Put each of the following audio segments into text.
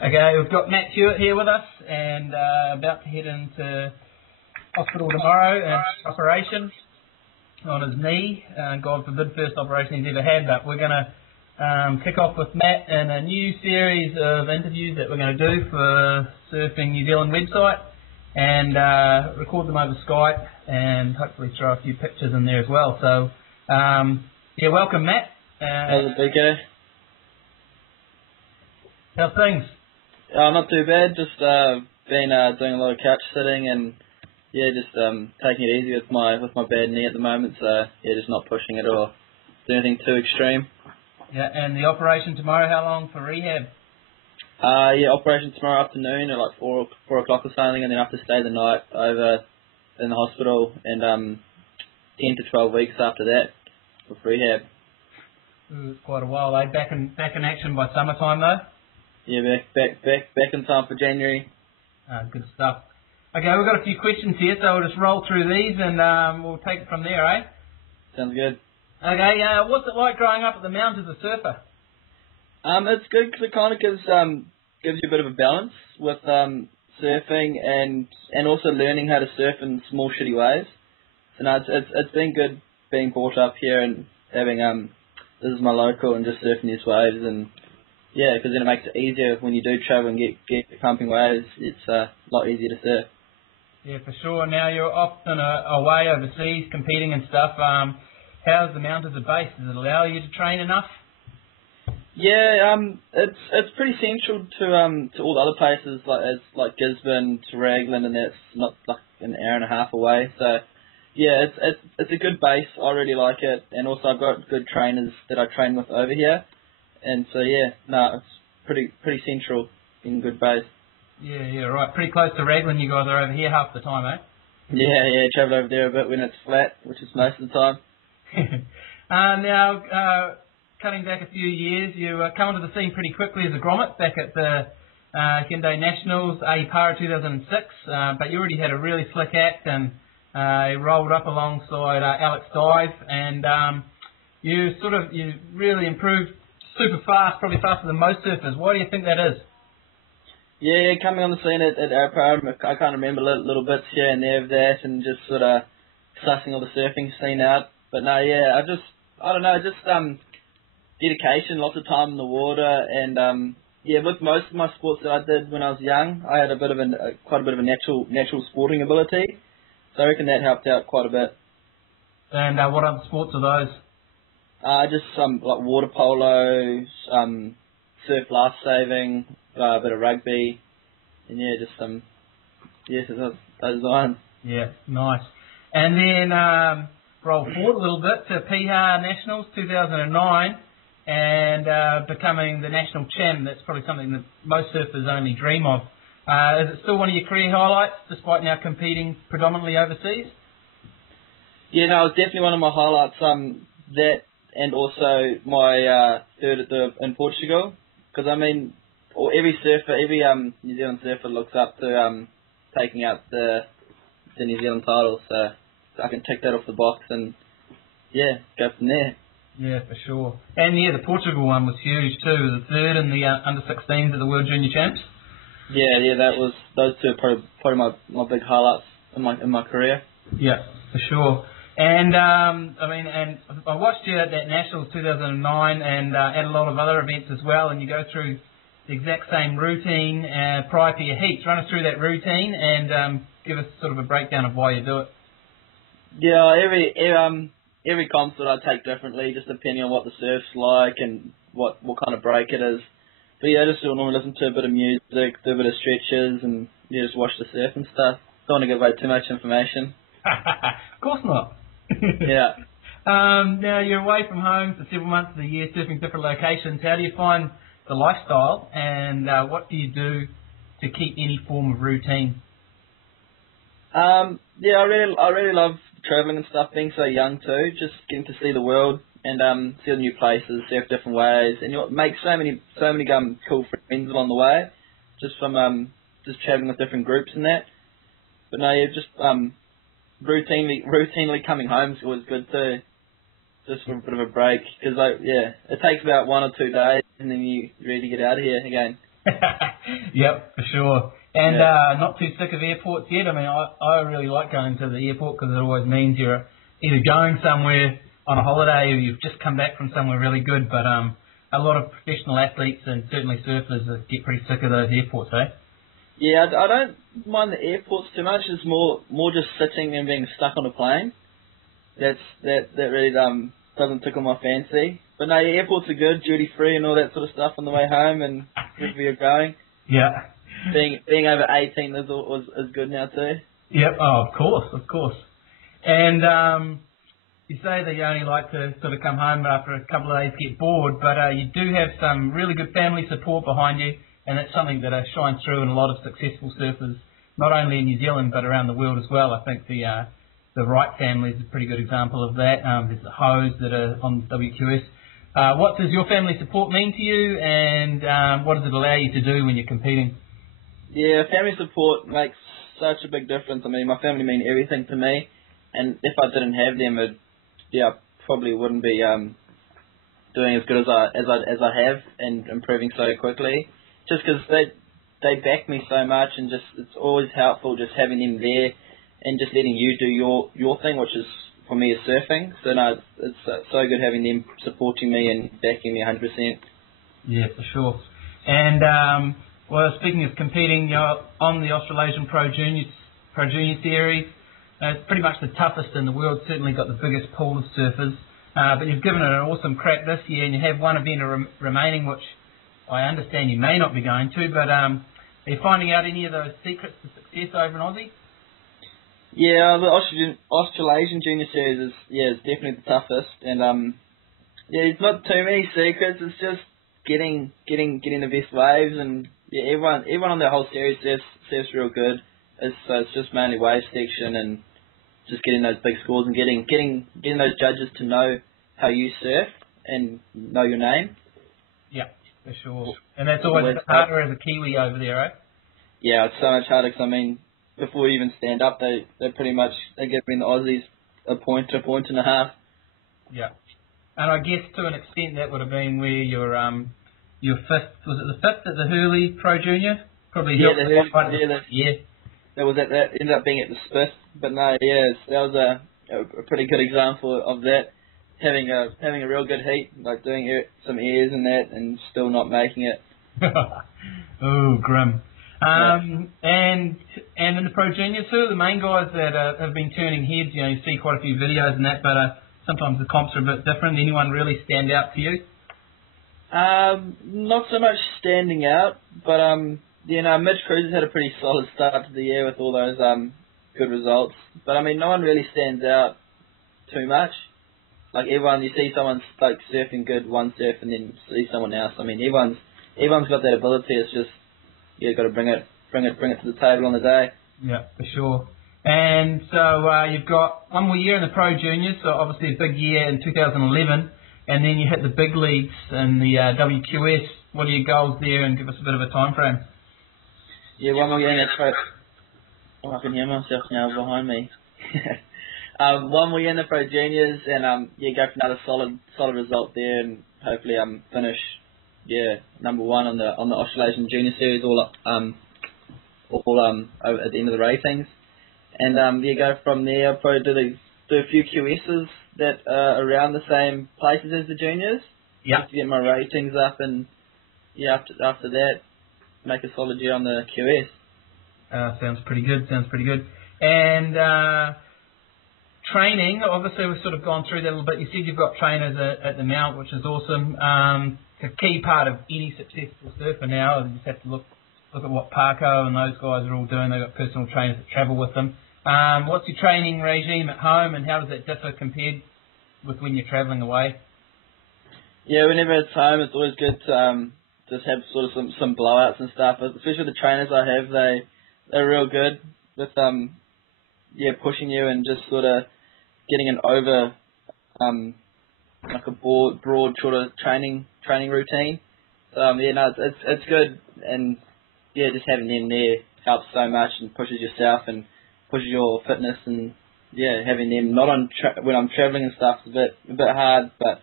Okay, we've got Matt Hewitt here with us and about to head into hospital tomorrow and operation on his knee. God forbid, first operation he's ever had, but we're going to kick off with Matt in a new series of interviews that we're going to do for Surfing New Zealand website and record them over Skype and hopefully throw a few pictures in there as well. So, yeah, welcome Matt. How's it, BK? How's things? Not too bad. Just been doing a lot of couch sitting and yeah, just taking it easy with my bad knee at the moment. So yeah, just not pushing it or doing anything too extreme. Yeah, and the operation tomorrow. How long for rehab? Yeah, operation tomorrow afternoon at like 4 o'clock or something, and then I have to stay the night over in the hospital, and 10 to 12 weeks after that with rehab. Ooh, it's quite a while. Back in action by summertime though. Yeah, back in time for January. Good stuff. Okay, we've got a few questions here, so we'll just roll through these and we'll take it from there, eh? Sounds good. Okay, what's it like growing up at the Mount as a surfer? It's good because it kind of gives you a bit of a balance with surfing and also learning how to surf in small shitty waves. So no, it's been good being brought up here and having this is my local and just surfing these waves, and yeah, because then it makes it easier when you do travel and get pumping waves. It's a lot easier to surf. Yeah, for sure. Now you're often away overseas competing and stuff. How's the Mount as a base? Does it allow you to train enough? Yeah, it's pretty central to all the other places like Gisborne to Raglan, and that's not like an hour and a half away. So yeah, it's a good base. I really like it, and also I've got good trainers that I train with over here, and so yeah, no, it's pretty central in good base. Yeah, right. Pretty close to Raglan. You guys are over here half the time, eh? Yeah, travel over there a bit when it's flat, which is most of the time. Now, cutting back a few years, you come onto the scene pretty quickly as a grommet back at the Hyundai Nationals, A-Para 2006, but you already had a really slick act and you rolled up alongside Alex Dive, and you really improved super fast, probably faster than most surfers. Why do you think that is? Yeah, coming on the scene at A-Para, I can't remember little bits here and there of that, and just sort of sussing all the surfing scene out. But no, yeah, I don't know, dedication, lots of time in the water, and yeah, with most of my sports that I did when I was young, I had quite a bit of a natural sporting ability, so I reckon that helped out quite a bit. And what other sports are those? Just some like water polo, surf laugh saving, a bit of rugby, and yeah, just so those ones. Yeah, nice. And then roll forward a little bit to PH Nationals 2009 and becoming the national champ. That's probably something that most surfers only dream of. Is it still one of your career highlights, despite now competing predominantly overseas? Yeah, no, it was definitely one of my highlights. That and also my third in Portugal, because I mean, every New Zealand surfer looks up to taking out the New Zealand title, so I can tick that off the box and yeah, go from there. Yeah, for sure. And yeah, the Portugal one was huge too. The third in the under-16s at the World Junior Champs. Yeah, those two are probably my big highlights in my career. Yeah, for sure. And and I watched you at that Nationals 2009 and at a lot of other events as well. And you go through the exact same routine prior to your heats. Run us through that routine and give us sort of a breakdown of why you do it. Yeah, every comp that I take differently, just depending on what the surf's like and what kind of break it is. But yeah, I just normally listen to a bit of music, do a bit of stretches, and yeah, just watch the surf and stuff. Don't want to give away too much information. Of course not. Yeah. Now you're away from home for several months of the year, surfing different locations. How do you find the lifestyle, and what do you do to keep any form of routine? Yeah, I really love travelling and stuff, being so young too, just getting to see the world and see the new places, surf different ways, and you make so many cool friends along the way, just from just travelling with different groups and that. But no, yeah, just routinely coming home is always good too, just for a bit of a break, because it takes about 1 or 2 days, and then you're ready to get out of here again. Yep, for sure. And Yeah. not too sick of airports yet. I mean, I really like going to the airport because it always means you're either going somewhere on a holiday or you've just come back from somewhere really good. But a lot of professional athletes and certainly surfers get pretty sick of those airports, eh? Yeah, I don't mind the airports too much. It's more just sitting and being stuck on a plane. That really doesn't tickle my fancy. But no, yeah, airports are good, duty free and all that sort of stuff on the way home and wherever you're going. Yeah. Being over 18 is good now too. Yep. Oh, of course. And you say that you only like to sort of come home after a couple of days, get bored, but you do have some really good family support behind you, and that's something that shines through in a lot of successful surfers, not only in New Zealand but around the world as well. I think the Wright family is a pretty good example of that. There's the Hoes that are on WQS. What does your family support mean to you, and what does it allow you to do when you're competing? Yeah, family support makes such a big difference. I mean, my family mean everything to me, and if I didn't have them, I probably wouldn't be doing as good as I have and improving so quickly. Just because they back me so much, and just it's always helpful just having them there and just letting you do your thing, which is for me is surfing. So no, it's so good having them supporting me and backing me 100%. Yeah, for sure. And well, speaking of competing, you're on the Australasian Pro Junior Series. It's pretty much the toughest in the world. Certainly got the biggest pool of surfers. But you've given it an awesome crack this year, and you have one event remaining, which I understand you may not be going to. But are you finding out any of those secrets to success over in Aussie? Yeah, the Australasian Junior Series is definitely the toughest, and it's not too many secrets. It's just getting the best waves, and yeah, everyone on the whole series surfs real good. So it's just mainly wave section and just getting those big scores and getting those judges to know how you surf and know your name. Yeah, for sure. And that's always harder as a Kiwi over there, right? Yeah, it's so much harder because, I mean, before you even stand up, they pretty much giving the Aussies a point to a point and a half. Yeah. And I guess to an extent that would have been where your fifth, was it the fifth at the Hurley Pro Junior? Probably Yeah, that ended up being at the Spit. But no, yeah, that was a pretty good example of that. Having a real good heat, like doing some airs and that, and still not making it. Oh, grim. And in the Pro Juniors, who are the main guys that have been turning heads? You know, you see quite a few videos and that, but sometimes the comps are a bit different. Anyone really stand out to you? Not so much standing out, but Mitch Cruz has had a pretty solid start to the year with all those good results. But I mean, no one really stands out too much. Like everyone, you see someone's like surfing good one surf, and then see someone else. I mean, everyone's got that ability. It's just you've got to bring it to the table on the day. Yeah, for sure. And so you've got one more year in the Pro Juniors, so obviously a big year in 2011, and then you hit the big leagues in the WQS. What are your goals there, and give us a bit of a time frame? Yeah, one more year in the Pro. Oh, I can hear myself now behind me. One more year in the Pro Juniors, and go for another solid result there, and hopefully finish number one on the Australasian Junior Series all over at the end of the ratings, and go from there. I'll probably do a few QSs that are around the same places as the juniors. Yeah. Just to get my ratings up, and after that, make a solid year on the QS. Sounds pretty good. And training, obviously we've sort of gone through that a little bit. You said you've got trainers at the Mount, which is awesome. It's a key part of any successful surfer now. You just have to look at what Parko and those guys are all doing. They've got personal trainers that travel with them. What's your training regime at home, and how does that differ compared with when you're travelling away? Yeah, whenever it's home, it's always good to just have sort of some blowouts and stuff. Especially the trainers I have, they're real good with pushing you and just sort of getting an over like a broad sort of training routine. So it's good, and just having them there helps so much and pushes yourself and pushes your fitness, and having them not on when I'm travelling and stuff is a bit hard, but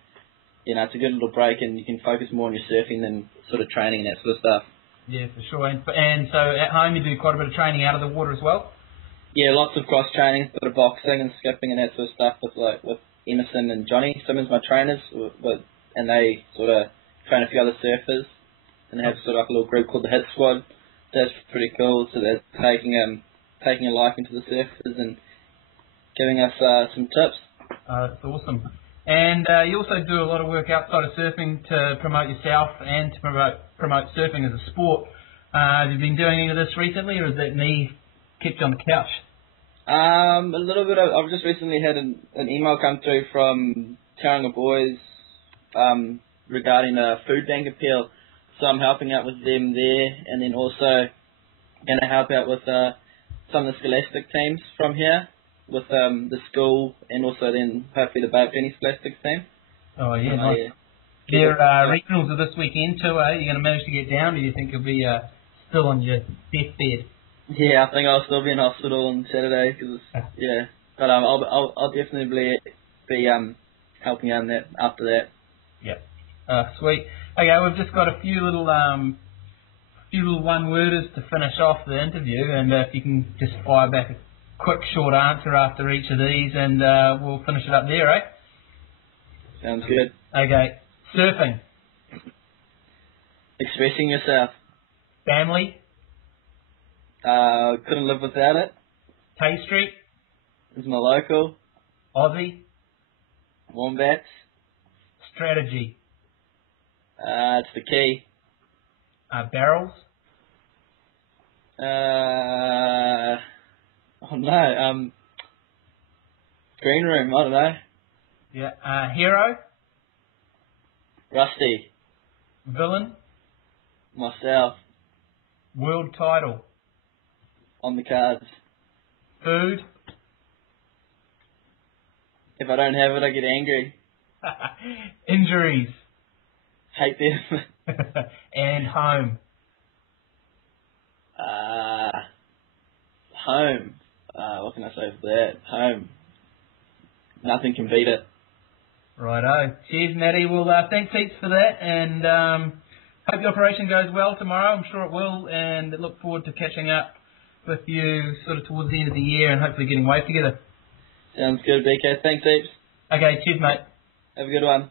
it's a good little break, and you can focus more on your surfing than sort of training and that sort of stuff. Yeah, for sure. And so at home you do quite a bit of training out of the water as well? Yeah, lots of cross training, bit of boxing and skipping and that sort of stuff with Emerson and Johnny. Simmons, my trainers, and they sort of train a few other surfers, and they have sort of like a little group called the Hit Squad. That's pretty cool. So they're taking a liking to the surfers and giving us some tips. That's awesome. And you also do a lot of work outside of surfing to promote yourself and to promote surfing as a sport. Have you been doing any of this recently, or has that knee kept you on the couch? A little bit. I've just recently had an email come through from Tauranga Boys regarding a food bank appeal. So I'm helping out with them there, and then also going to help out with some of the scholastic teams from here, with the school, and also then hopefully the Bay of Plenty scholastics team. Oh yeah, nice. Yeah. Their regionals are this weekend too, eh? You're going to manage to get down, or do you think you'll be still on your deathbed? Yeah, I think I'll still be in hospital on Saturday, cause yeah. But I'll definitely be helping out in that after that. Yep. Sweet. Okay, we've just got a few little one-worders to finish off the interview, and if you can just fire back a quick, short answer after each of these, and we'll finish it up there, eh? Sounds good. Okay. Surfing. Expressing yourself. Family. Couldn't live without it. Tay Street. It's my local. Aussie. Wombats. Strategy. It's the key. Barrels. Oh no. Green room. I don't know. Yeah. Hero. Rusty. Villain. Myself. World title. On the cards. Food. If I don't have it, I get angry. Injuries. Hate them. And home. Home. What can I say for that? Home. Nothing can beat it. Righto. Cheers, Matty. Well, thanks heaps for that, and hope the operation goes well tomorrow. I'm sure it will, and look forward to catching up with you sort of towards the end of the year and hopefully getting wave together. Sounds good, BK. Thanks heaps. Okay, cheers, mate. Have a good one.